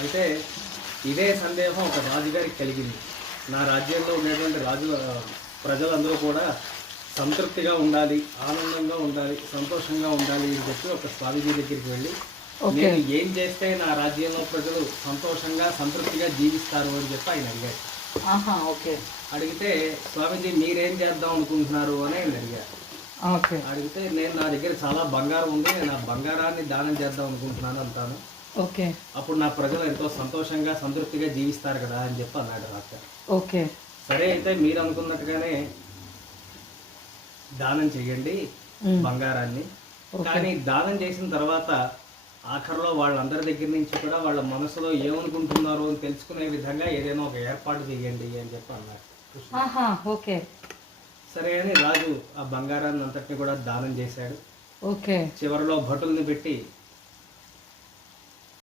అయితే ఇదే సందేహం ఒక రాజుగారికి కలిగింది. నా రాజ్యంలో ఉన్నటువంటి ప్రజలందరూ కూడా సంతృప్తిగా ఉండాలి, ఆనందంగా ఉండాలి, సంతోషంగా ఉండాలి అని చెప్పి ఒక స్వామీజీ దగ్గరికి వెళ్ళి, నేను ఏం చేస్తే నా రాజ్యంలో ప్రజలు సంతోషంగా సంతృప్తిగా జీవిస్తారు అని చెప్పి ఆయన అడిగారు. ఓకే. అడిగితే స్వామీజీ మీరేం చేద్దాం అనుకుంటున్నారు అని ఆయన అడిగారు. అడిగితే నేను నా దగ్గర చాలా బంగారం ఉంది, నేను ఆ బంగారాన్ని దానం చేద్దాం అనుకుంటున్నాను అంటాను. ఓకే. అప్పుడు నా ప్రజలు ఎంతో సంతోషంగా సంతృప్తిగా జీవిస్తారు కదా అని చెప్పి అన్నాడు డాక్టర్. ఓకే. సరే అయితే మీరు అనుకున్నట్టుగానే దానం చేయండి బంగారాన్ని. కానీ దానం చేసిన తర్వాత ఆఖరిలో వాళ్ళందరి దగ్గర నుంచి కూడా వాళ్ళ మనసులో ఏమనుకుంటున్నారో అని తెలుసుకునే విధంగా ఏదైనా ఒక ఏర్పాటు చేయండి అని చెప్పి అన్నారు. ఓకే. సరే అని రాజు ఆ బంగారాన్ని అంతటిని కూడా దానం చేశాడు. ఓకే. చివరిలో భటుల్ని పెట్టి